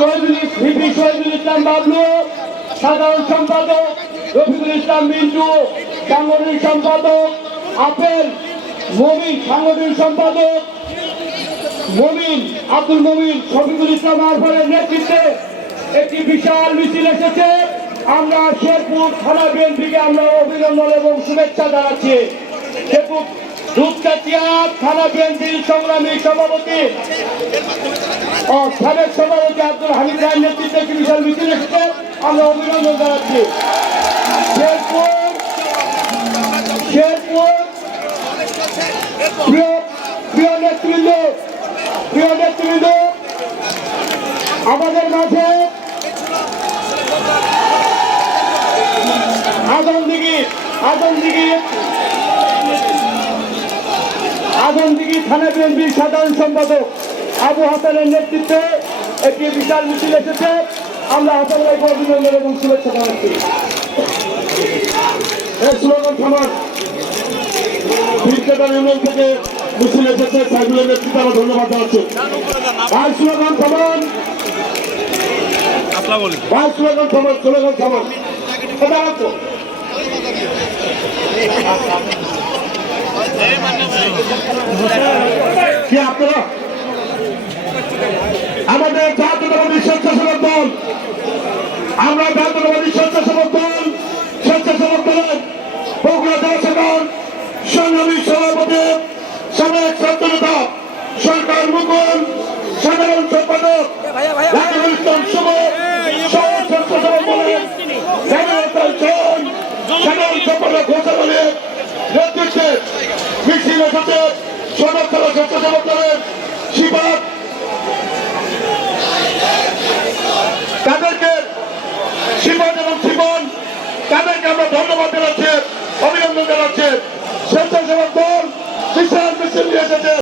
Shahidul VP Shahidul Islam Bablu, সাধারণ সম্পাদক রফিকুল ইসলাম মিন্টু, সাংগঠনিক সম্পাদক আপেল, মমিন, সাংগঠনিক সম্পাদক মমিন, আব্দুল মমিন, শফিকুল ইসলাম আরফানের নেতৃত্বে একটি বিশাল মিছিল এসেছে। আমরা শেরপুর থানা বিএনপিকে আমরা অভিনন্দন এবং শুভেচ্ছা জানাচ্ছি। শেরপুর দুধকাটিয়া থানা বিএনপির সংগ্রামী সভাপতি ও সাবেক সভাপতি আব্দুল হামিদ রায়ের নেতৃত্বে একটি বিশাল মিছিল এসেছে। আমরা অভিনন্দন জানাচ্ছি। শেরপুর শেরপুর, প্রিয় নেতৃবৃন্দ প্রিয় নেতৃবৃন্দ, আমাদের মাঝে আজমদিঘি আজমদিঘি আজমদিঘি থানা বিএনপির সাধারণ সম্পাদক আবু হাসানের নেতৃত্বে একটি বিশাল মিছিল এসেছে। আমরা হাসান ভাইকে অভিনন্দন এবং শুভেচ্ছা জানাচ্ছি। স্লোগান থামার থেকে মিছিল এসেছে। সাইফুলের নেতৃত্বে আমরা ধন্যবাদ জানাচ্ছি। ভাই স্লোগান থামান আসসালামু আলাইকুম। ভাই স্লোগান থামান স্লোগান থামান আমাদের জাতীয়তাবাদী স্বেচ্ছাসেবক দল। আমরা জাতীয়তাবাদী স্বেচ্ছাসেবক দল, স্বেচ্ছাসেবক দলের বগুড়া শাখার সংগ্রামী সভাপতি, সাবেক ছাত্রনেতা সরকার মুকুল, সাধারণ সম্পাদক রাকিবুল ইসলাম শুভ স্বেচ্ছাসেবক দলের সাধারণ সম্পাদক আলী নেতৃত্বে মিছিল এসেছে। সদর স্বেচ্ছাসেবক দলের শিবাব শিবন এবং শিবন ধন্যবাদ জানাচ্ছি, অভিনন্দন জানাচ্ছি। স্বেচ্ছাসেবক দল, বিশাল মিছিল নিয়ে এসেছে।